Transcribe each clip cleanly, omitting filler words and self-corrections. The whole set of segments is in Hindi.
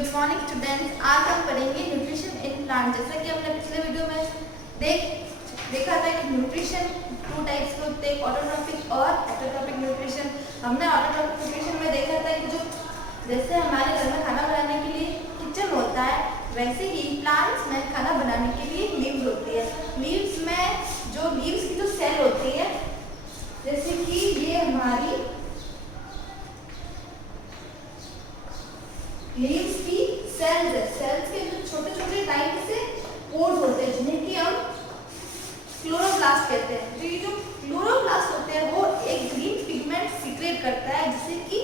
Good morning students. आज हम पढ़ेंगे न्यूट्रिशन इन प्लांट। जैसा कि हमने पिछले वीडियो में देखा था कि न्यूट्रिशन टू टाइप्स के होते हैं, ऑटोट्रॉपिक और हेटेरोट्रॉपिक न्यूट्रिशन। हमने ऑटोट्रॉपिक न्यूट्रिशन में देखा था कि जो जैसे हमारे घर में खाना बनाने के लिए किचन होता है, वैसे ही प्लांट्स में खाना बनाने के लिए लीव्स होती है। लीव्स में जो लीव्स की जो सेल होती है, जैसे कि ये हमारी लीव्स की सेल्स है। सेल्स के जो छोटे छोटे टाइप से पोर्स होते हैं, जिन्हें कि हम क्लोरोप्लास्ट कहते हैं। तो ये जो क्लोरोप्लास्ट होते हैं वो एक ग्रीन पिगमेंट सीक्रेट करता है, जिसे कि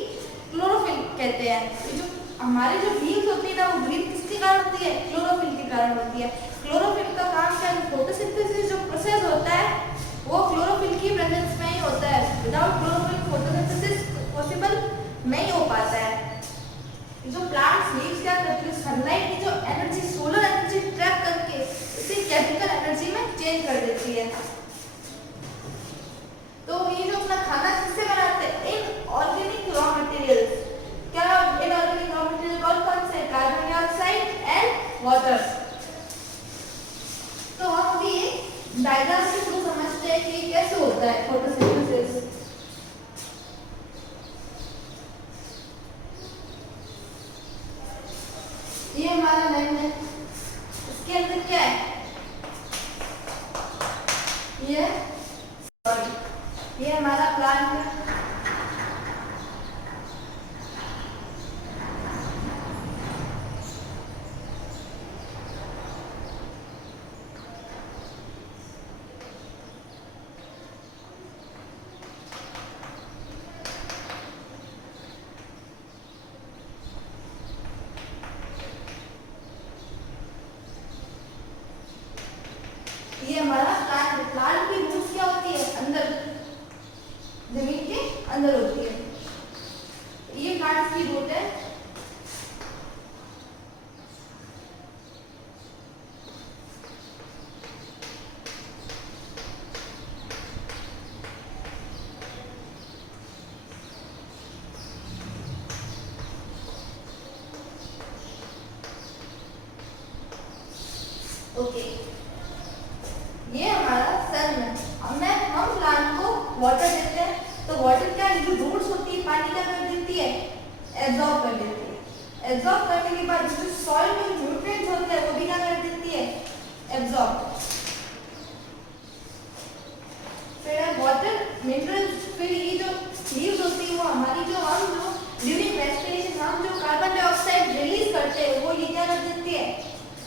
क्लोरोफिल कहते हैं। तो जो हमारे जो लीव्स होती है ना, वो ग्रीन किसके कारण होती है? क्लोरोफिल के कारण होती है। क्लोरोफिल का काम क्या है? फोटोसिंथेसिस जो प्रोसेस होता है वो क्लोरोफिल की प्रेजेंस में ही होता है। विदाउट क्लोरोफिल फोटोसिंथेसिस पॉसिबल नहीं हो पाता है। जो प्लांट्स लीव्स क्या करती है, सनलाइट की जो एनर्जी, सोलर एनर्जी ट्रैप करके इसे केमिकल एनर्जी में चेंज कर देती है। तो ये जो अपना खाना किससे बनाते हैं? Inorganic raw materials. क्या इनऑर्गेनिक रॉ मटेरियल कौन से? Carbon dioxide and water. तो हम अभी डायग्राम के थ्रू समझते हैं कि कैसे होता है फोटोसिंथेसिस। ये हमारा लैंड है, इसके अंदर क्या है? ये हमारा प्लांट है। ये हमारा प्लांट है। प्लांट की रूट्स क्या होती है? अंदर, जमीन के अंदर होती है। ये प्लांट की रूट है। ओके, ये हमारा सन है। हम प्लांट को वाटर देते हैं, तो वाटर क्या है? जो रूट्स होती है पानी क्या कर देती है? एब्जॉर्ब कर देती है। एब्जॉर्ब करने के बाद जो सॉइल में न्यूट्रिएंट्स होते हैं वो भी क्या कर देती है? एब्जॉर्ब। फिर वाटर मिनरल्स, फिर ये जो लीव्स होती है वो हमारी हम जो ड्यूरिंग रेस्पिरेशन हम जो कार्बन डाइऑक्साइड रिलीज करते हैं वो ये क्या कर देती है?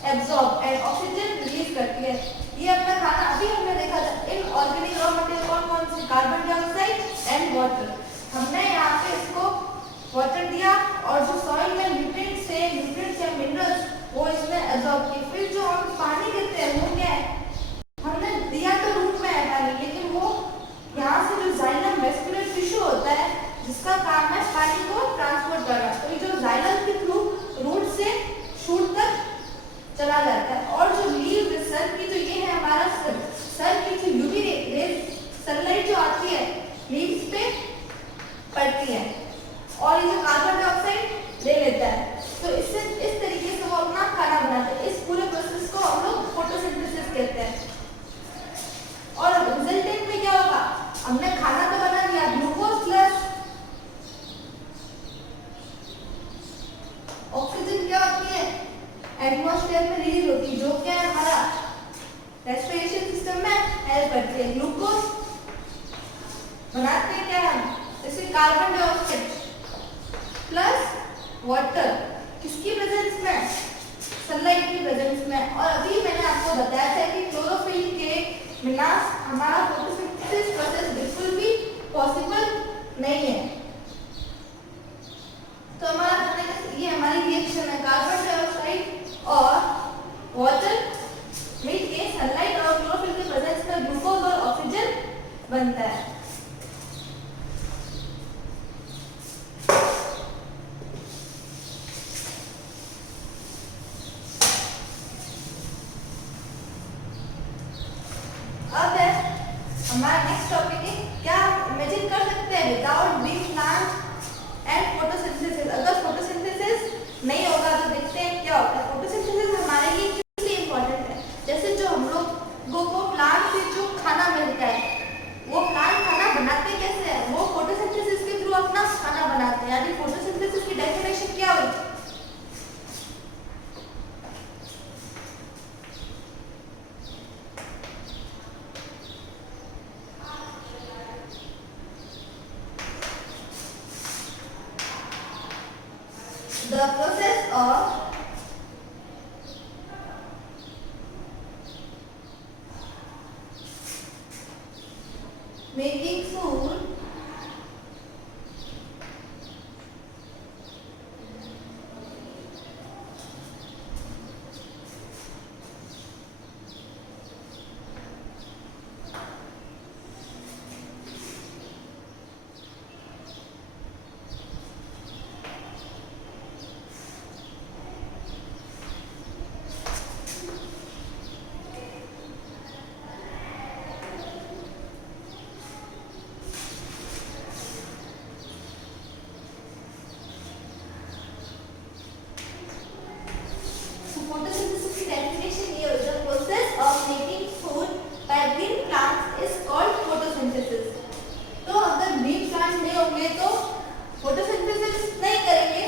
एब्जॉर्ब एंड ऑक्सीजन रिलीज करती है। ये अपना खाना अभी हमने देखा था। इनऑर्गेनिक रॉ मटेरियल कौन से? Carbon dioxide and water. हमने यहाँ पे इसको वाटर दिया और जो सॉइल में न्यूट्रिएंट्स या मिनरल्स वो इसमें एब्जॉर्ब किए। फिर जो हम पानी देते हैं वो क्या है? हमने दिया तो रूट में है पानी, लेकिन वो यहाँ से जो जाइलम वेस्कुलर टिश्यू होता है जिसका काम है पानी को ट्रांसपोर्ट करना, तो ये जो जाइलम के थ्रू रूट से शूट तक चला जाता है। और जो लीव सन की, जो ये है हमारा सन की जो यूवी रेज सनलाइट जो आती है लीव्स पे पड़ती है और ये जो कार्बन डाइऑक्साइड ले लेता है, तो इससे इस तरीके से वो अपना खाना बनाते हैं। इस पूरे प्रोसेस को हम लोग फोटोसिंथेसिस कहते हैं। और रिजल्टेंट में क्या होगा? हमने खाना तो बना लिया, ग्लूकोज प्लस ऑक्सीजन क्या होती है? एटमॉस्फेयर में रिलीज होती है, जो क्या है हमारा रेस्पिरेशन सिस्टम में हेल्प करती है। ग्लूकोज बनाते हैं क्या हम? जैसे कार्बन डाइऑक्साइड प्लस वाटर, किसकी प्रेजेंस में? सनलाइट की प्रेजेंस में। और अभी मैंने आपको बताया था कि क्लोरोफिल के बिना हमारा फोटोसिंथेसिस प्रोसेस बिल्कुल भी पॉसिबल नहीं है। तो हमारा ये हमारी रिएक्शन है, कार्बन डाइऑक्साइड और वाटर मिल के सनलाइट और क्लोरोफिल के प्रेजेंस में ग्लूकोज और ऑक्सीजन बनता है। अब है हमारा नेक्स्ट टॉपिक है, क्या हम इमेजिन कर सकते हैं without being plant and photosynthesis? अगर फोटोसिंथेसिस नहीं होगा तो The process of making food photosynthesis की definition ये है, the process of making food by green plants is called photosynthesis. तो अगर green plants नहीं होंगे तो photosynthesis नहीं करेंगे,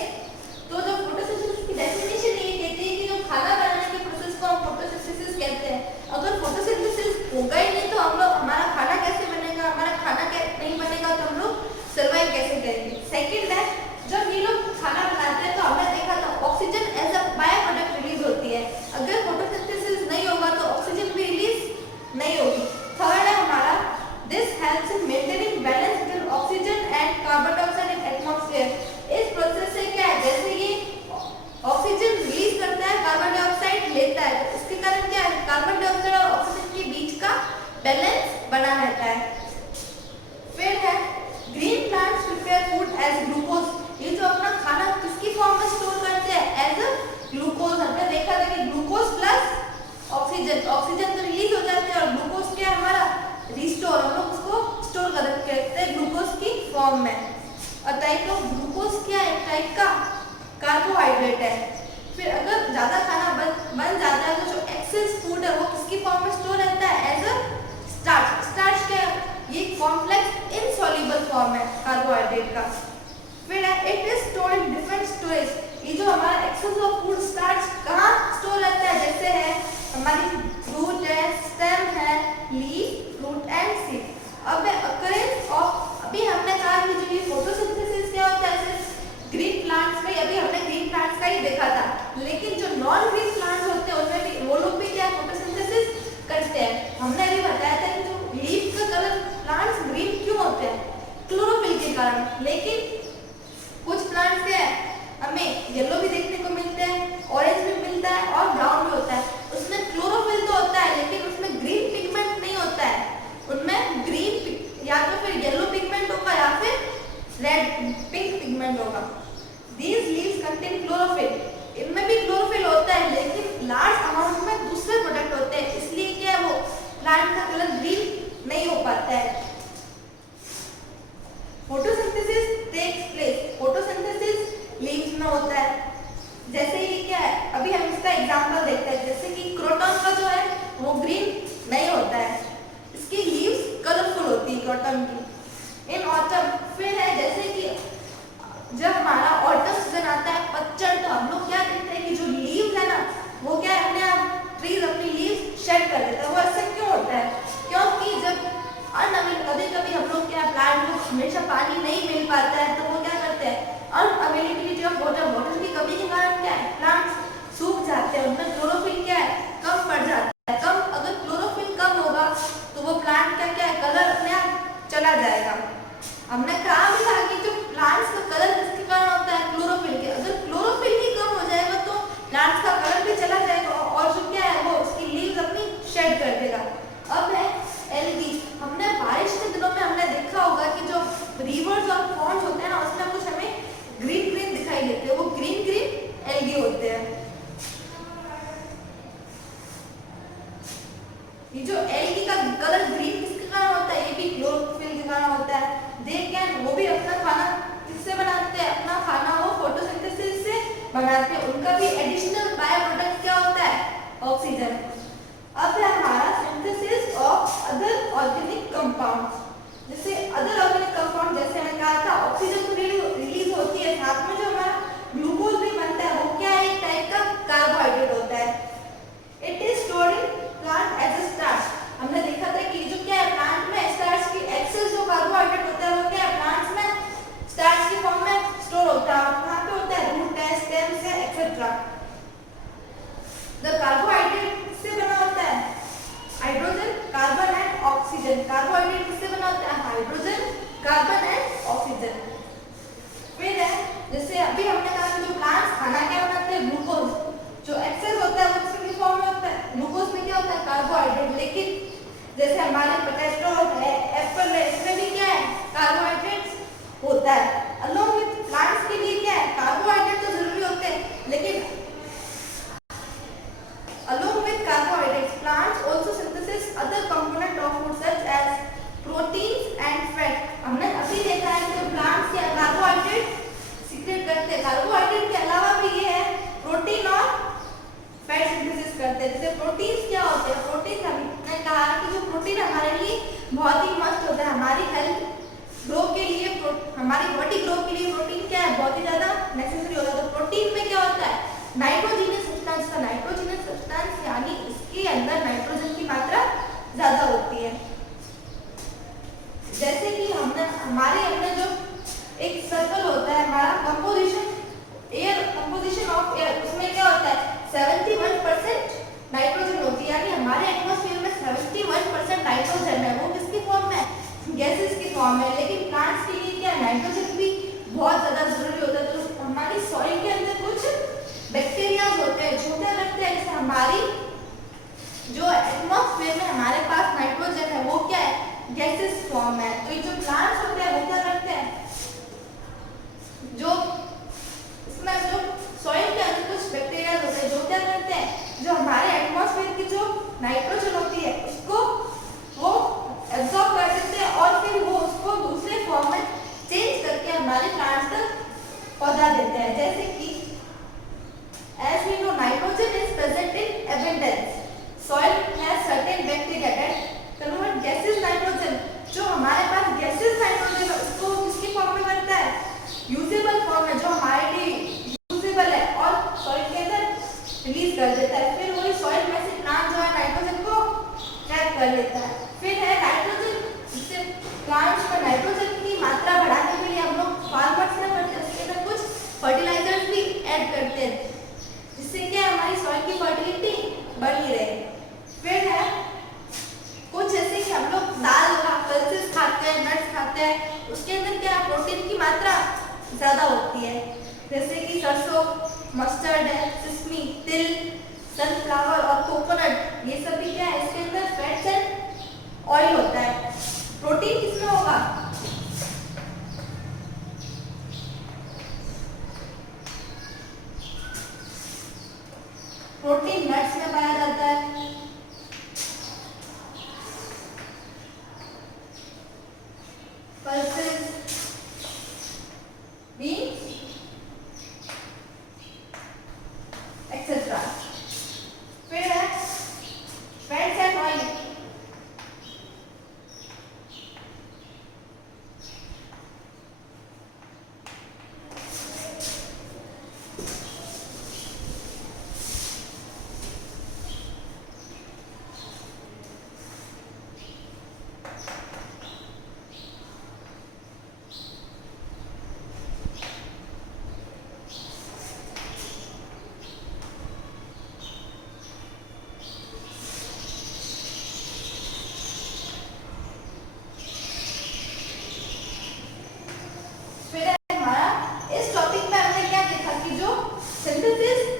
तो जो photosynthesis की definition ये कहती है कि जो खाना बनाने के process को हम photosynthesis कहते हैं. अगर photosynthesis होगा ही नहीं तो हम लोग हमारा खाना कैसे बनेगा, हमारा खाना नहीं बनेगा तो हम लोग survive कैसे करेंगे. Second है, जब ये लोग खाना बनाते हैं तो हमने देखा था oxygen as a by product release होती है. अगर फोटोसिंथेसिस नहीं होगा तो ऑक्सीजन भी रिलीज नहीं होगी. थर्ड है हमारा, this helps in maintaining balance between oxygen and carbon dioxide in atmosphere. इस प्रोसेस से क्या है, जैसे ये ऑक्सीजन रिलीज करता है, कार्बन डाइऑक्साइड लेता है, तो इसके कारण क्या है, कार्बन डाइऑक्साइड और ऑक्सीजन के बीच का बैलेंस बना रहता है. फिर है, green plants prepare food as glucose. ये जो अपना खाना किसकी फॉर्म में स्टोर करते हैं, एज अ ग्लूकोज. हमने देखा था कि ग्लूकोज प्लस ऑक्सीजन, ऑक्सीजन तो रिलीज हो जाते हैं और ग्लूकोज क्या है हमारा रिस्टोर, हम लोग उसको स्टोर कर रखते हैं ग्लूकोज की फॉर्म में. और टाइप ऑफ ग्लूकोज क्या है, टाइप का कार्बोहाइड्रेट है. फिर अगर ज्यादा खाना बन जाता है तो जो एक्सेस फूड है वो किसकी फॉर्म में स्टोर रहता है, एज अ स्टार्च. स्टार्च क्या है, ये कॉम्प्लेक्स इनसॉल्युबल फॉर्म है कार्बोहाइड्रेट का. फिर it is stored in different storage. ये जो हमारा एक्सेस ऑफ फूड स्टार्च कहाँ स्टोर रहता है, जैसे है हमारी फ्रूट है, स्टेम है, लीफ, फ्रूट एंड सीड. अब अकरेंस ऑफ, अभी हमने कहा कि जो ये फोटोसिंथेसिस क्या होता है सिर्फ ग्रीन प्लांट्स में, अभी हमने ग्रीन प्लांट्स का ही देखा था, लेकिन जो नॉन ग्रीन प्लांट्स होते हैं उसमें भी वो लोग भी क्या फोटोसिंथेसिस करते हैं. हमने अभी बताया था कि जो लीफ का कलर प्लांट्स ग्रीन क्यों होते हैं, क्लोरोफिल के कारण. लेकिन कुछ प्लांट्स क्या है, हमें येलो भी देखने को मिलते हैं, ऑरेंज भी मिलता है और ब्राउन भी होता है. उसमें क्लोरोफिल तो होता है लेकिन उसमें ग्रीन पिगमेंट नहीं होता है. उनमें ग्रीन या तो फिर येलो पिगमेंट होगा या फिर रेड पिंक पिगमेंट होगा. These leaves contain chlorophyll. इनमें भी क्लोरोफिल होता है लेकिन लार्ज अमाउंट में दूसरे प्रोडक्ट होते हैं, इसलिए क्या है वो प्लांट का कलर ग्रीन नहीं हो पाता है. Photosynthesis takes place, photosynthesis leaves में होता है. जैसे ये क्या है, अभी हम इसका एग्जांपल देखते हैं. जैसे कि क्रोटन का जो है वो ग्रीन नहीं होता है, इसकी लीव्स कलरफुल होती है क्रोटन की. In autumn. फिर है जैसे कि जब हमारा ऑटम सीजन आता है, पतझड़, तो हम लोग क्या देखते हैं कि जो लीव्स है ना वो क्या है, अपने ट्रीज अपनी लीव्स शेड कर देता है. वो ऐसा क्यों होता है, क्योंकि जब कभी कभी हम लोग क्या प्लांट को हमेशा पानी नहीं मिल पाता है तो वो क्या करते हैं, अनअवेलेबिलिटी ऑफ वाटर, वाटर की कमी के कारण क्या है प्लांट्स सूख जाते हैं. उनमें क्लोरोफिल क्या है कम पड़ जाता है. कम, अगर क्लोरोफिल कम होगा तो वो प्लांट का क्या है कलर अपने आप चला जाएगा. हमने कहा भी था कि जो प्लांट्स का कलर किसके कारण होता है, क्लोरोफिल के. अगर क्लोरोफिल ही कम हो जाएगा तो प्लांट्स का कलर भी चला जाएगा और जो क्या है वो उसकी लीव्स अपनी शेड कर देगा. अब है एल्गी. हमने बारिश के दिनों में हमने देखा होगा कि जो रिवर्स और पॉन्ड्स होते हैं ना उसमें कुछ हमें ग्रीन ग्रीन दिखाई देते हैं, वो ग्रीन ग्रीन एल्गी होते हैं. ये जो एल्गी का कलर ग्रीन किसके कारण होता है, ये भी क्लोरोफिल के कारण होता है. दे कैन, वो भी अपना खाना किससे बनाते हैं, अपना खाना वो फोटोसिंथेसिस से बनाते हैं. उनका भी एडिशनल बाय प्रोडक्ट क्या होता है, ऑक्सीजन. अब है हमारा synthesis of other organic compounds. जैसे अदर ऑर्गेनिक कंपाउंड, जैसे मैंने कहा था ऑक्सीजन तो रिलीज होती है, साथ में जो हमारा ग्लूकोज भी बनता है वो क्या है, एक टाइप का कार्बोहाइड्रेट होता है. It is stored in plant as a starch. हमने देखा था कि जो क्या है प्लांट में स्टार्च की एक्सेस जो कार्बोहाइड्रेट होता है वो क्या है प्लांट्स में स्टार्च की फॉर्म में स्टोर होता है. कहाँ पे होता है, रूट है, होता है। अलोंग विथ प्लांट्स के लिए क्या है, कार्बोहाइड्रेट तो जरूरी होते हैं, लेकिन along with carbohydrates, plants also synthesize other component of food such as proteins and fat. हमने अभी देखा है कि प्लांट्स या कार्बोहाइड्रेट सीक्रेट करते हैं, कार्बोहाइड्रेट के अलावा भी ये है प्रोटीन और फैट सिंथेसिस करते हैं। जैसे प्रोटीन्स क्या होते हैं, प्रोटीन हमने कहा कि जो प्रोटीन हमारे लिए बहुत ही मस्त होता है, हमारी हेल्थ ग्रो के लिए, हमारी बॉडी ग्रो के लिए प्रोटीन क्या है, बहुत ही ज्यादा नेसेसरी होता है। तो प्रोटीन में क्या होता है, नाइट्रोजनस सब्सटेंस का, नाइट्रोजनस सब्सटेंस यानी इसके अंदर नाइट्रोजन की मात्रा ज्यादा होती है। जैसे कि हमने हमारे अंदर जो एक सर्कल होता है, हमारा composition, air composition of air, उसमें क्या होता है 71% नाइट्रोजन होती है, यानी हमारे एटमॉस्फेयर में 71% नाइट्रोजन है। वो किसकी फॉर्म में, गैसेस की फॉर्म में। लेकिन प्लांट्स के लिए क्या, नाइट्रोजन भी बहुत ज्यादा जरूरी होता है। तो हमारी सॉइल के अंदर कुछ बैक्टीरिया होते हैं जो क्या करते हैं, जैसे हमारी जो एटमॉस्फेयर में हमारे पास नाइट्रोजन है वो क्या है, गैसेस फॉर्म है। तो ये जो प्लांट्स होते हैं वो क्या करते हैं, जो इसमें जो सॉइल के अंदर कुछ बैक्टीरिया होते हैं जो क्या करते हैं, जो हमारे एटमॉस्फेयर की जो नाइट्रोजन होती है उसको वो एब्जॉर्ब कर देते हैं और फिर वो उसको दूसरे फॉर्म में चेंज करके हमारे प्लांट्स तक पहुंचा देते हैं। जैसे कि as we know nitrogen is present in abundance, soil has certain bacteria that convert gaseous nitrogen, जो हमारे पास gaseous nitrogen है उसको किसकी फॉर्म में बनता है, यूजेबल फॉर्म में, जो हमारे लिए यूजेबल है और सॉइल के अंदर रिलीज कर देता है। फिर वही सॉइल में से प्लांट जो है नाइट्रोजन को ट्रैप कर लेता है। फिर है नाइट्रोजन, जिससे प्लांट्स में नाइट्रोजन की मात्रा बढ़ाने के लिए हम लोग फार्मर्स में करते हैं, उसके अंदर कुछ फर्टिलाइजर्स भी ऐड करते हैं जिससे क्या हमारी सॉइल की फर्टिलिटी बनी रहे। फिर है कुछ जैसे कि हम लोग दाल पल्सेस खाते हैं, नट्स खाते हैं, उसके अंदर क्या प्रोटीन की मात्रा ज्यादा होती है। जैसे कि सरसों, मस्टर्ड है, सिसमी, तिल, सनफ्लावर और कोकोनट, ये सब भी क्या है, इसके अंदर फैट्स एंड ऑयल होता है। प्रोटीन किसमें होगा, प्रोटीन नट्स में पाया जाता है, पल्सेस, बीन्स एक्सेट्रा। फिर है फैट्स एंड ऑयल,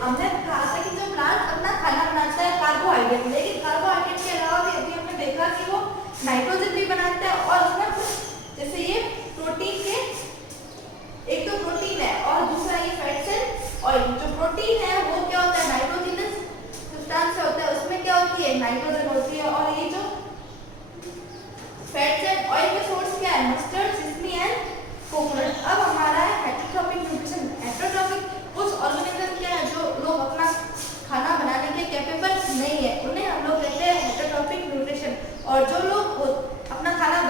हमने कहा था कि जो प्लांट अपना खाना बनाता है कार्बोहाइड्रेट, लेकिन कार्बोहाइड्रेट के अलावा भी अभी हमने देखा कि वो नाइट्रोजन भी बनाता है और उसमें कुछ जैसे ये प्रोटीन के, एक तो प्रोटीन है और दूसरा ये फैट्स एंड ऑयल। जो प्रोटीन है वो क्या होता है, नाइट्रोजनस सब्सटेंस होता है, उसमें क्या होती है, नाइट्रोजन होती है। और ये जो फैट्स एंड ऑयल के सोर्स क्या है, मस्टर्ड, सिसमी एंड कोकोनट। अब हमारा है हेटेरोट्रॉपिक न्यूट्रिशन। हेटेरोट्रॉपिक कुछ ऑर्गेनिज्म क्या है जो लोग अपना खाना बनाने के कैपेबल नहीं है, उन्हें हम लोग कहते हैं हेटेरोट्रॉपिक न्यूट्रिशन। और जो लोग अपना खाना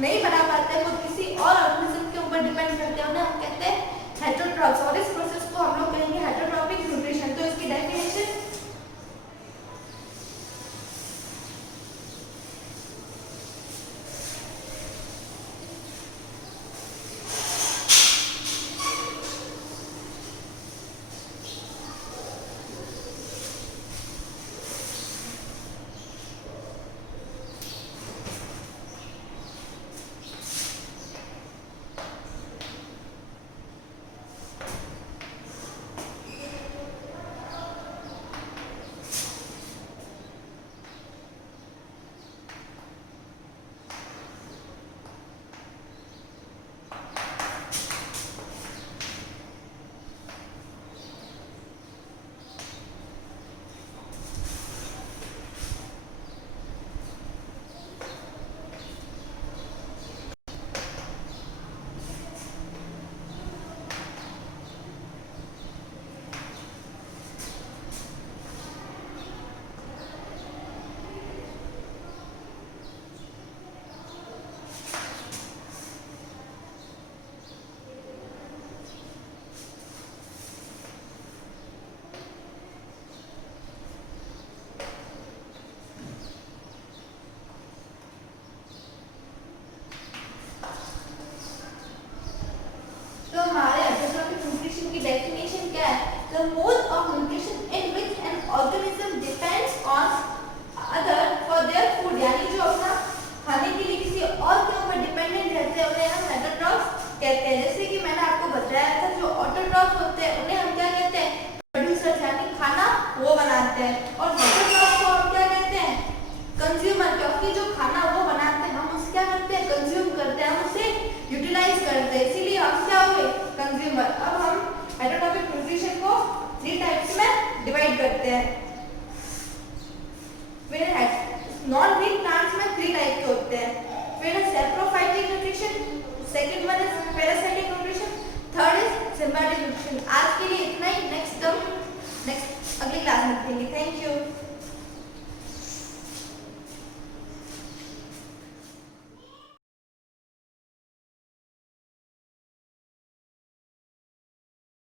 नहीं बना पाते, वो किसी और ऑर्गेनिज्म के ऊपर डिपेंड करते हैं, उन्हें हम कहते हैं हेटेरोट्रॉप्स। और इस प्रोसेस को हम लोग कहेंगे हेटेरोट्रॉपिक न्यूट्रिशन। तो इसकी डेफिनेशन तो हमारे ऑटोट्रॉफिक न्यूट्रिशन की डेफिनेशन क्या है? The mode of nutrition in which an organism depends on other for their food, यानी जो अपना खाने के लिए किसी और के ऊपर डिपेंडेंट रहते हैं उन्हें हम हेटेरोट्रॉफ्स कहते हैं। जैसे कि मैंने आपको बताया था जो ऑटोट्रॉफ्स होते हैं उन्हें हम क्या कहते हैं? प्रोड्यूसर्स, यानी खाना वो बनाते हैं। और हेटेरोट्रॉफ्स को हम क्या कहते हैं? कंज्यूमर, क्योंकि जो खाना वो बनाते हैं हम उसे क्या करते हैं? कंज्यूम करते हैं, हम उसे यूटिलाइज करते हैं, इसीलिए हम क्या हुए? कंज्यूमर। अब हम हेटेरोट्रॉफिक न्यूट्रिशन को 3 टाइप्स में डिवाइड करते हैं। फिर नॉन ग्रीन प्लांट्स में 3 टाइप के होते हैं। फिर saprophytic nutrition, second one is parasitic nutrition, third is symbiotic nutrition. आज के लिए इतना ही, नेक्स्ट अगली क्लास में देखेंगे। Thank you.